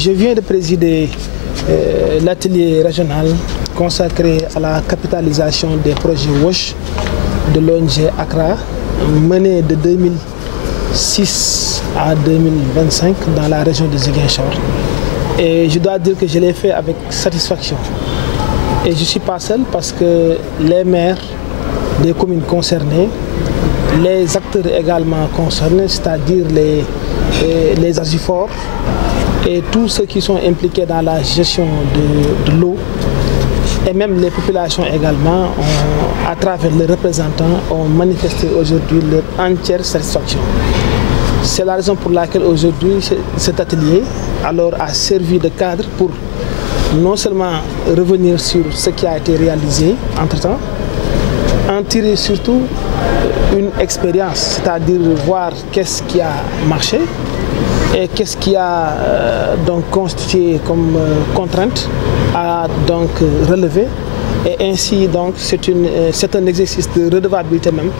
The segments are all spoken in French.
Je viens de présider l'atelier régional consacré à la capitalisation des projets WASH de l'ONG ACRA, mené de 2006 à 2025 dans la région de Ziguinchor. Et je dois dire que je l'ai fait avec satisfaction. Et je ne suis pas seul parce que les maires des communes concernées, les acteurs également concernés, c'est-à-dire les ASUFOR et tous ceux qui sont impliqués dans la gestion de l'eau, et même les populations également, à travers les représentants, ont manifesté aujourd'hui leur entière satisfaction. C'est la raison pour laquelle aujourd'hui cet atelier alors a servi de cadre pour non seulement revenir sur ce qui a été réalisé entre-temps, en tirer surtout une expérience, c'est-à-dire voir qu'est-ce qui a marché et qu'est-ce qui a donc constitué comme contrainte à donc relever. Et ainsi donc c'est un exercice de redevabilité même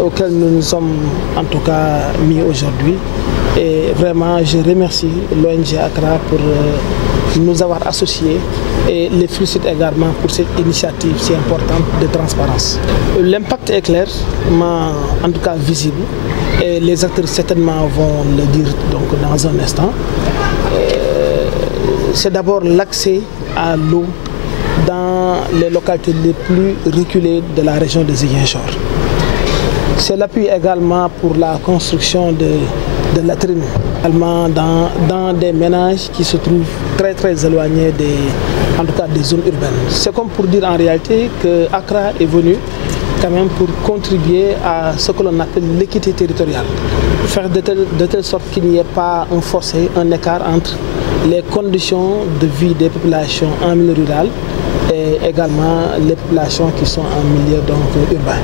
auquel nous nous sommes en tout cas mis aujourd'hui. Et vraiment je remercie l'ONG ACRA pour nous avoir associés et les félicite également pour cette initiative si importante de transparence. L'impact est clairement en tout cas visible et les acteurs certainement vont le dire donc dans un instant. C'est d'abord l'accès à l'eau dans les localités les plus reculées de la région de Ziguinchor. C'est l'appui également pour la construction de latrines, également dans des ménages qui se trouvent très éloignés en tout cas des zones urbaines. C'est comme pour dire en réalité que ACRA est venu quand même pour contribuer à ce que l'on appelle l'équité territoriale. Faire de telle sorte qu'il n'y ait pas un fossé, un écart entre les conditions de vie des populations en milieu rural et également les populations qui sont en milieu donc urbain.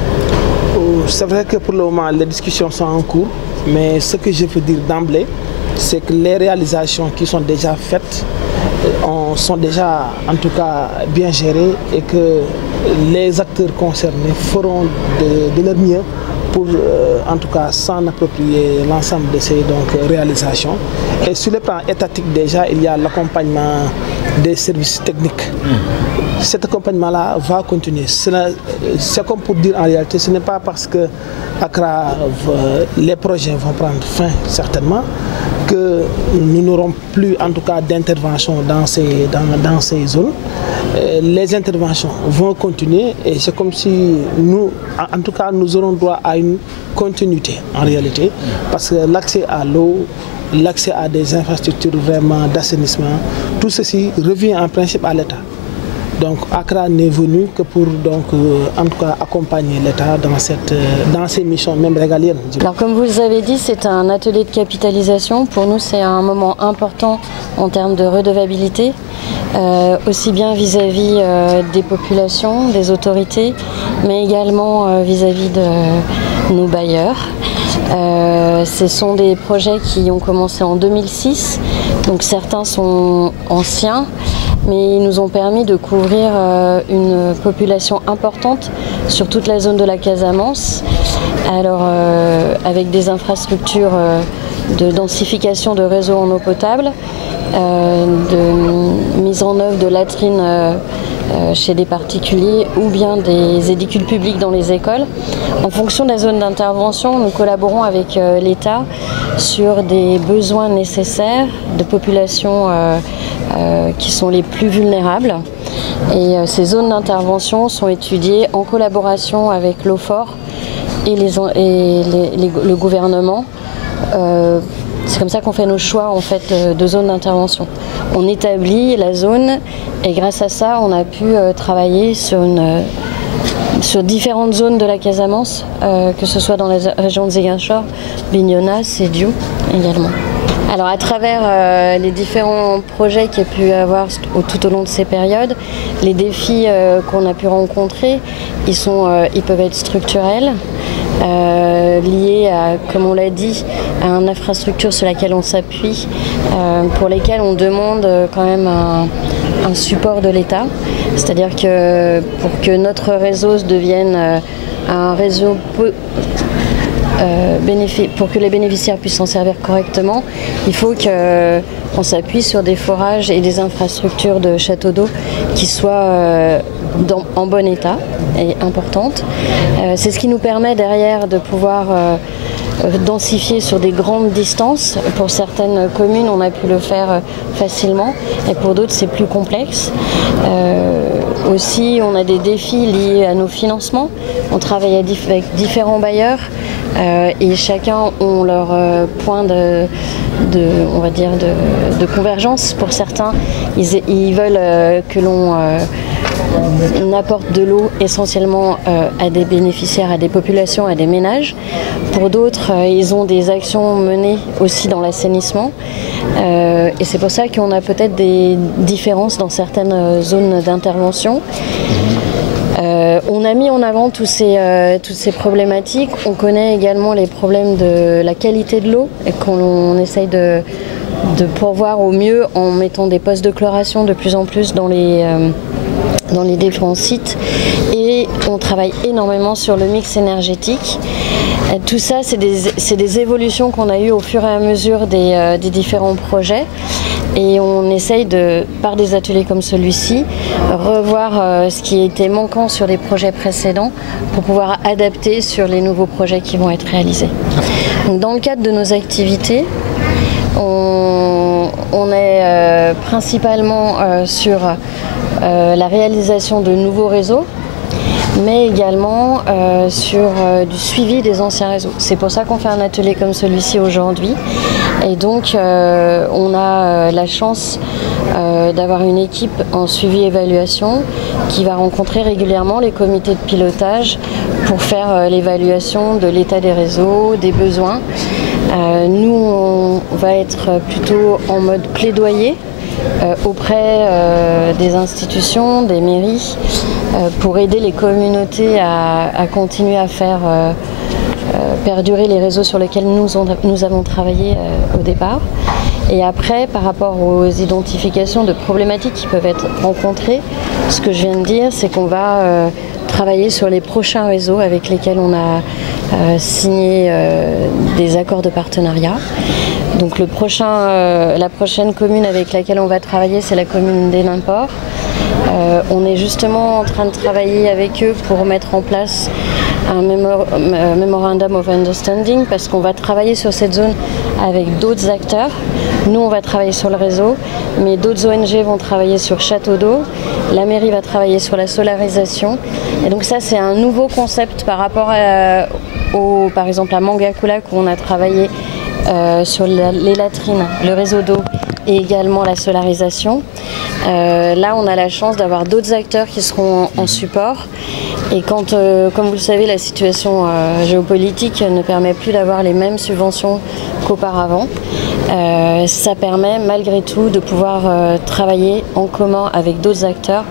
C'est vrai que pour le moment les discussions sont en cours, mais ce que je peux dire d'emblée, c'est que les réalisations qui sont déjà faites sont déjà en tout cas bien gérées et que les acteurs concernés feront de leur mieux pour en tout cas s'en approprier l'ensemble de ces réalisations. Et sur le plan étatique déjà, il y a l'accompagnement des services techniques. Cet accompagnement-là va continuer. C'est comme pour dire en réalité, ce n'est pas parce que ACRA, les projets vont prendre fin certainement, que nous n'aurons plus en tout cas d'intervention dans ces zones. Les interventions vont continuer et c'est comme si nous, en tout cas, nous aurons droit à une continuité en réalité, parce que l'accès à l'eau, l'accès à des infrastructures vraiment d'assainissement, tout ceci revient en principe à l'État. Donc ACRA n'est venu que pour en tout cas accompagner l'État dans ses missions même régaliennes. Alors comme vous l'avez dit, c'est un atelier de capitalisation. Pour nous, c'est un moment important en termes de redevabilité, aussi bien vis-à-vis des populations, des autorités, mais également vis-à-vis de nos bailleurs. Ce sont des projets qui ont commencé en 2006, donc certains sont anciens, mais ils nous ont permis de couvrir une population importante sur toute la zone de la Casamance. Alors avec des infrastructures de densification de réseaux en eau potable, de mise en œuvre de latrines chez des particuliers ou bien des édicules publics dans les écoles. En fonction de la zone d'intervention, nous collaborons avec l'État sur des besoins nécessaires de populations qui sont les plus vulnérables. Et ces zones d'intervention sont étudiées en collaboration avec l'OFOR et le gouvernement. C'est comme ça qu'on fait nos choix en fait, de zones d'intervention. On établit la zone et grâce à ça, on a pu travailler sur différentes zones de la Casamance, que ce soit dans la région de Ziguinchor, Bignona, Sédhiou également. Alors à travers les différents projets qu'il y a pu y avoir tout au long de ces périodes, les défis qu'on a pu rencontrer, ils peuvent être structurels, liés à, comme on l'a dit, à une infrastructure sur laquelle on s'appuie, pour lesquelles on demande quand même un support de l'État. C'est-à-dire que pour que notre réseau devienne un réseau pour que les bénéficiaires puissent s'en servir correctement, il faut qu'on s'appuie sur des forages et des infrastructures de châteaux d'eau qui soient en bon état et importantes. C'est ce qui nous permet derrière de pouvoir densifier sur des grandes distances. Pour certaines communes, on a pu le faire facilement et pour d'autres, c'est plus complexe. Aussi, on a des défis liés à nos financements. On travaille avec différents bailleurs et chacun ont leur point de convergence. Pour certains, ils veulent que l'on apporte de l'eau essentiellement à des bénéficiaires, à des populations, à des ménages. Pour d'autres, ils ont des actions menées aussi dans l'assainissement. Et c'est pour ça qu'on a peut-être des différences dans certaines zones d'intervention. On a mis en avant toutes ces problématiques. On connaît également les problèmes de la qualité de l'eau et qu'on essaye de pourvoir au mieux en mettant des postes de chloration de plus en plus dans les différents sites. Et on travaille énormément sur le mix énergétique. Et tout ça, c'est des évolutions qu'on a eues au fur et à mesure des différents projets. Et on essaye par des ateliers comme celui-ci, revoir ce qui était manquant sur les projets précédents pour pouvoir adapter sur les nouveaux projets qui vont être réalisés. Donc, dans le cadre de nos activités, on est principalement sur la réalisation de nouveaux réseaux, mais également sur du suivi des anciens réseaux. C'est pour ça qu'on fait un atelier comme celui-ci aujourd'hui. Et donc, on a la chance d'avoir une équipe en suivi-évaluation qui va rencontrer régulièrement les comités de pilotage pour faire l'évaluation de l'état des réseaux, des besoins. Nous, on va être plutôt en mode plaidoyer auprès des institutions, des mairies, pour aider les communautés à continuer à faire perdurer les réseaux sur lesquels nous avons travaillé au départ. Et après, par rapport aux identifications de problématiques qui peuvent être rencontrées, ce que je viens de dire, c'est qu'on va travailler sur les prochains réseaux avec lesquels on a signé des accords de partenariat. Donc la prochaine commune avec laquelle on va travailler, c'est la commune d'Hénin-Port. On est justement en train de travailler avec eux pour mettre en place un Memorandum of Understanding parce qu'on va travailler sur cette zone avec d'autres acteurs. Nous, on va travailler sur le réseau, mais d'autres ONG vont travailler sur château d'eau. La mairie va travailler sur la solarisation. Et donc ça, c'est un nouveau concept par rapport par exemple à Mangakulak où on a travaillé sur les latrines, le réseau d'eau et également la solarisation. Là, on a la chance d'avoir d'autres acteurs qui seront en support. Et quand, comme vous le savez, la situation géopolitique ne permet plus d'avoir les mêmes subventions qu'auparavant, ça permet malgré tout de pouvoir travailler en commun avec d'autres acteurs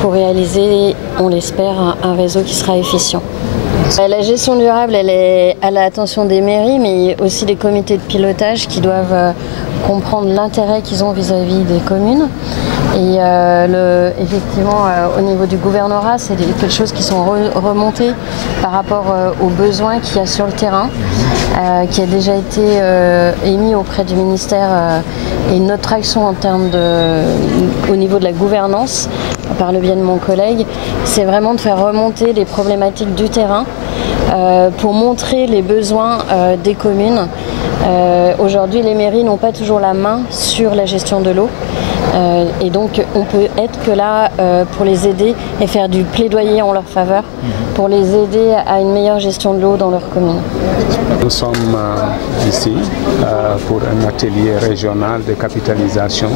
pour réaliser, on l'espère, un réseau qui sera efficient. La gestion durable, elle est à l'attention des mairies, mais aussi des comités de pilotage qui doivent comprendre l'intérêt qu'ils ont vis-à-vis des communes. Et effectivement, au niveau du gouvernorat, c'est quelque chose qui sont remontés par rapport aux besoins qu'il y a sur le terrain, qui a déjà été émis auprès du ministère. Et notre action en termes au niveau de la gouvernance, par le biais de mon collègue, c'est vraiment de faire remonter les problématiques du terrain pour montrer les besoins des communes. Aujourd'hui, les mairies n'ont pas toujours la main sur la gestion de l'eau. Et donc, on peut être que là pour les aider et faire du plaidoyer en leur faveur pour les aider à une meilleure gestion de l'eau dans leur commune. Nous sommes ici pour un atelier régional de capitalisation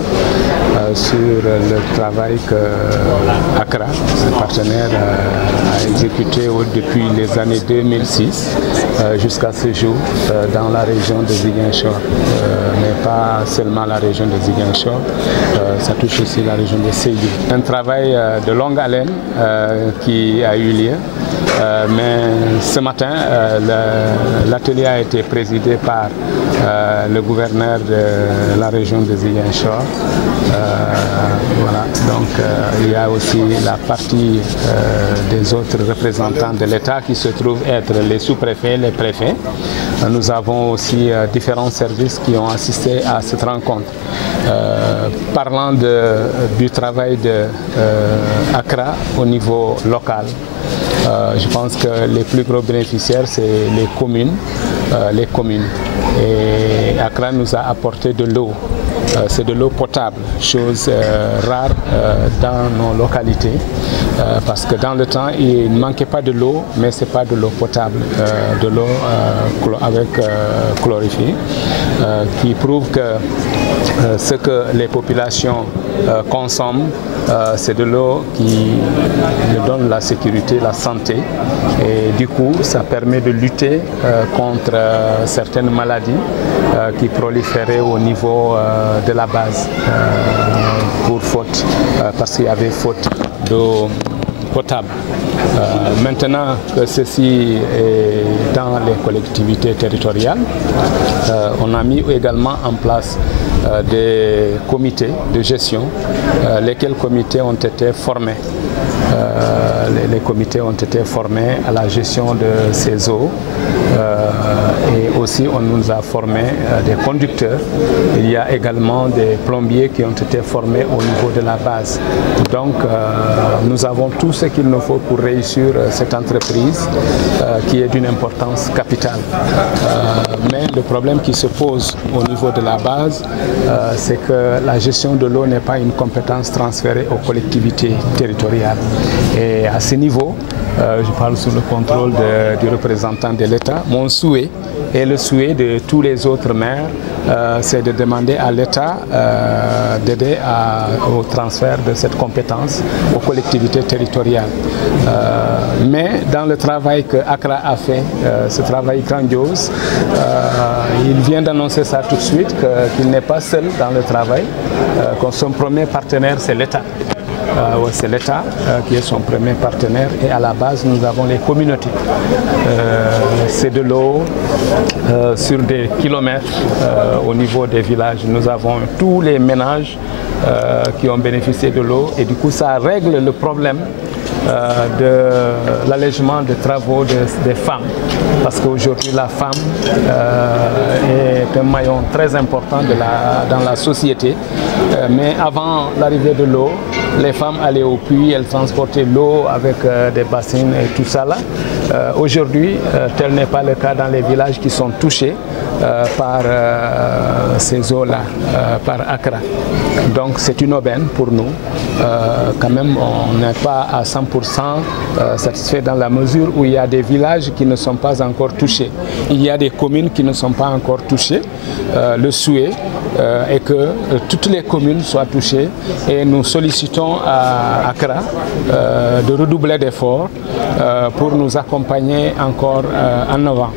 sur le travail que Accra, ce partenaire, a exécuté depuis les années 2006 jusqu'à ce jour dans la région de Ziguinchor, mais pas seulement la région de Ziguinchor, ça touche aussi la région de Sédhiou. Un travail de longue haleine qui a eu lieu Mais ce matin, l'atelier a été présidé par le gouverneur de la région de Ziguinchor. Voilà. Donc il y a aussi la partie des autres représentants de l'État qui se trouvent être les sous-préfets, les préfets. Nous avons aussi différents services qui ont assisté à cette rencontre. Parlant du travail de Accra au niveau local, je pense que les plus gros bénéficiaires, c'est les communes. Et Accra nous a apporté de l'eau. C'est de l'eau potable, chose rare dans nos localités, parce que dans le temps, il ne manquait pas de l'eau, mais ce n'est pas de l'eau potable, de l'eau avec chlorifie, qui prouve que ce que les populations consomment, c'est de l'eau qui nous donne la sécurité, la santé, et du coup, ça permet de lutter contre certaines maladies qui proliféraient au niveau de la base pour faute, parce qu'il y avait faute d'eau potable. Maintenant que ceci est dans les collectivités territoriales, on a mis également en place des comités de gestion, lesquels comités ont été formés. Les comités ont été formés à la gestion de ces eaux et aussi on nous a formé des conducteurs. Il y a également des plombiers qui ont été formés au niveau de la base. Donc nous avons tout ce qu'il nous faut pour réussir cette entreprise qui est d'une importance capitale. Mais le problème qui se pose au niveau de la base, c'est que la gestion de l'eau n'est pas une compétence transférée aux collectivités territoriales. Et à ce niveau, je parle sous le contrôle du représentant de l'État, mon souhait et le souhait de tous les autres maires, c'est de demander à l'État d'aider au transfert de cette compétence aux collectivités territoriales. Mais dans le travail que Accra a fait, ce travail grandiose, il vient d'annoncer ça tout de suite, qu'il n'est pas seul dans le travail, que son premier partenaire c'est l'État. C'est l'État qui est son premier partenaire et à la base nous avons les communautés. C'est de l'eau sur des kilomètres au niveau des villages. Nous avons tous les ménages qui ont bénéficié de l'eau et du coup ça règle le problème de l'allègement des travaux des femmes, parce qu'aujourd'hui la femme est un maillon très important dans la société, mais avant l'arrivée de l'eau, les femmes allaient au puits, elles transportaient l'eau avec des bassines et tout ça là. Aujourd'hui, tel n'est pas le cas dans les villages qui sont touchés par ces eaux-là, par Accra. Donc c'est une aubaine pour nous. Quand même, on n'est pas à 100% satisfait dans la mesure où il y a des villages qui ne sont pas encore touchés. Il y a des communes qui ne sont pas encore touchées. Le souhait est que toutes les communes soient touchées et nous sollicitons à Accra de redoubler d'efforts pour nous accompagner encore en avant.